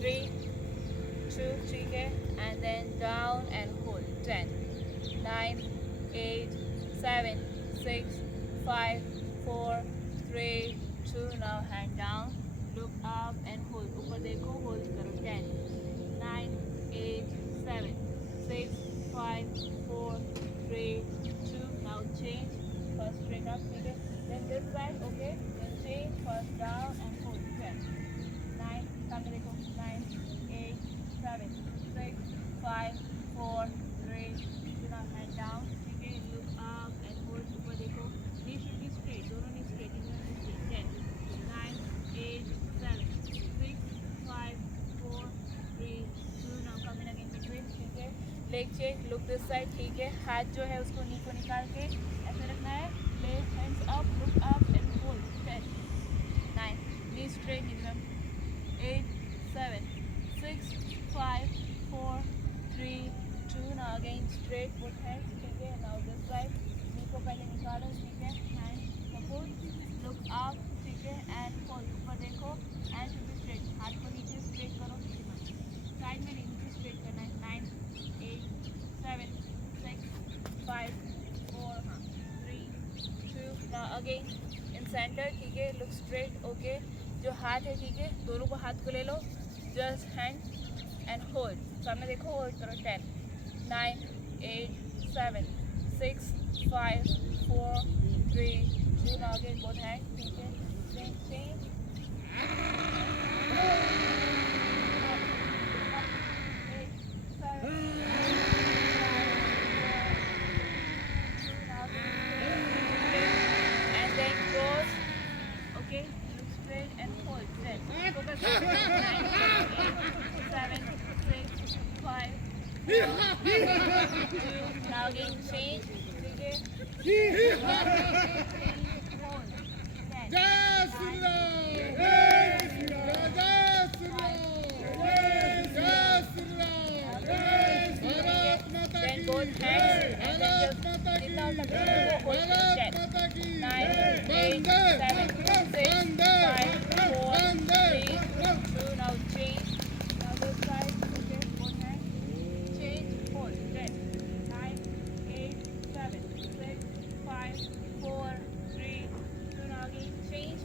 3, 2, 3, and then down and hold. 10, 9, 8, 7, 6, 5, 4, 3, 2. Now hand down, look up and hold. ऊपर देखो, hold करो. 10, 9, 8, 7, 6, 5, 4, 3, 2. Now change. First straight up, okay? Then this side, okay? Then change. First down and hold. 10, 9, 9, 8, 7, 6, 5, 4, 3. Do not hand down. Okay? Look up and hold. ऊपर देखो. Knee should be straight. दोनों knee straight. दोनों knee straight. 10, 9, 8, 7, 6, 5, 4, 3, 2. Now come in again between. ठीक है? Leg change. Look this side. ठीक है? हाथ जो है उसको knee को निकाल के ऐसे रखना है. Lay hands up. Look up and hold. 10, 9. Knee straight. Knee down. 8, 7, 6, 5, 4, 3, 2. Now again straight. Both hands. ठीक है? Now this side. Knee को पहले निकालो. ठीक है? Hand support. Look up. ठीक है? And hold. ऊपर देखो. Hand should be straight. हाथ को नीचे straight करो. साइड में नीचे straight करना है. 9, 8, 7, 6, 5, 4, 3, 2. Now again in center. ठीक है? Look straight. Okay? जो हाथ है, ठीक है, दोनों को हाथ को ले लो. Just hand and hold. सामने देखो, होल्ड करो. 10, 9, 8, 7, 6, 5, 4, 3, 2. Now again both hand. ठीक है? Change change. 8, 7, 5, 4, 3, 2. Now and then close. Okay? Straight and hold. 10. Focus on 9, 8, 7, 6, 5, 4, 3, 2. Now again change. Okay? Hold. 10, 9, then both hands and then just sit down like this. Hold 10, 9, 8, 7, 6, 5, 4, 3, 2. Now change. Now this side. Okay, both hands. Change. Hold. 10, 9, 8, 7, 6, 5, 4, 3, 2. Now again change.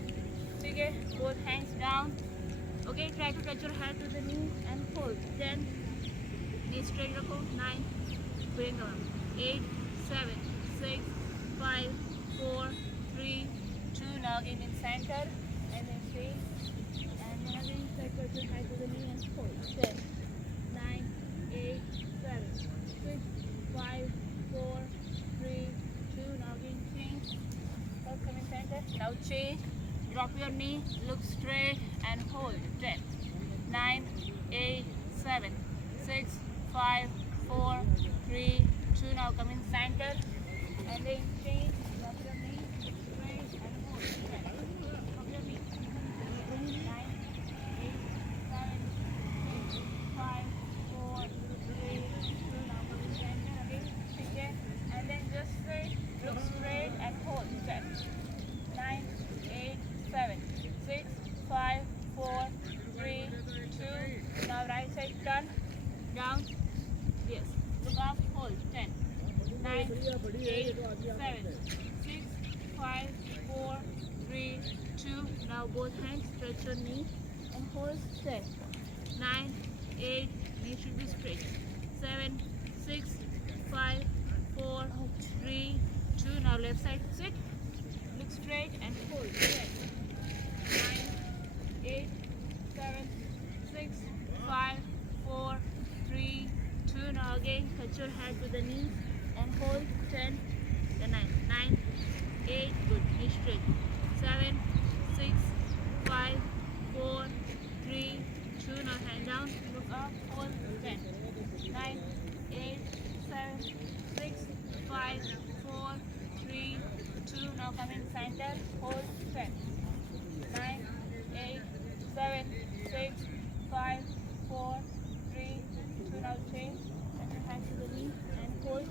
Okay, both hands down. Okay, try to touch your head to the knee and hold. 10. Knee straight रखो. 9. Bring on. 8, 7, 6, 5, 4, 3, 2. Now again in center and then change. And then again touch your head to the knee and hold. 10, 9, 8, 7, 6, 5, 4, 3, 2. Now again change. First come in center. Now change. Drop your knee. Look straight and hold. 10, 9, 8, 7, 6, 5, 4, 3, 2. Now come in center and then change. Drop your knee. Straight and hold. 10. Drop your knee. 9, 8, 7, 6, 5, 4, 3, 2. Now come in center again. Okay? And then just straight. Look straight and hold. 10, 9, 8, 7, 6, 5, 4, 3, 2. Now right side turn. Down. Yes. Look up. Hold. 10, 9, 8, 7, 6, 5, 4, 3, 2. Now both hands stretch your knee and hold. 10, 9, 8. Knee should be straight. 7, 6, 5, 4, 3, 2. Now left side sit. Look straight and hold. 10, 9, 8, 7, 6, 5, 4, 3, 2. Now again touch your head to the knee and hold. 10, then 9, 9, 8. Good. Knee straight. 7, 6, 5, 4, 3, 2. Now hand down. Look up. Hold. 10, 9, 8, 7, 6, 5, 4, 3, 2. Now come in center. Hold. 10, 9, 8, 7, 6, 5, 4, 3, 2. Now change. Touch your hand to the knee and hold.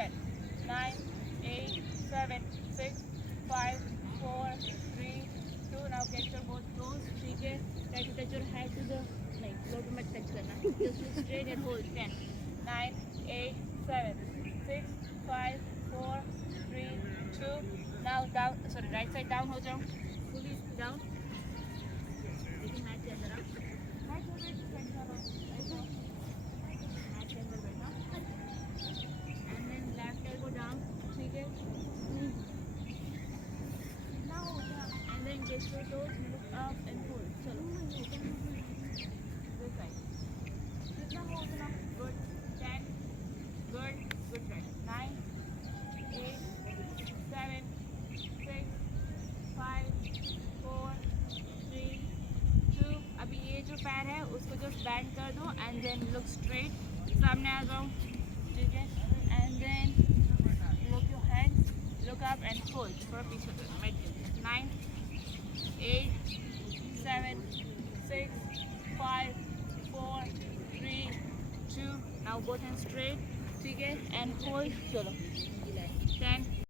10, 9, 8, 7, 6, 5, 4, 3, 2. Now get your both toes. ठीक है? Try to touch your head to the नहीं, floor पे मत touch करना. Just look straight and hold. 10, 9, 8, 7, 6, 5, 4, 3, 2. Now down. Sorry, right side down हो जाओ. Fully down. लेकिन mat के अंदर आओ. मैट के अंदर बैठ जाओ. मैट के अंदर बैठना. And then left elbow down. ठीक है? And then get your toes, look up and hold. चलो. This side. कितना हो उतना? Good. 10. Good. Good try. 9, 8, 7, 6, 5, 4, 3, 2. अभी ये जो पैर है उसको just bend कर दो and then look straight. सामने आ जाओ. ठीक है? And then look your hands. Look up and hold. थोड़ा पीछे करो. 9, 8, 7, 6, 5, 4, 3, 2. Now both hands straight. ठीक है? And hold. चलो.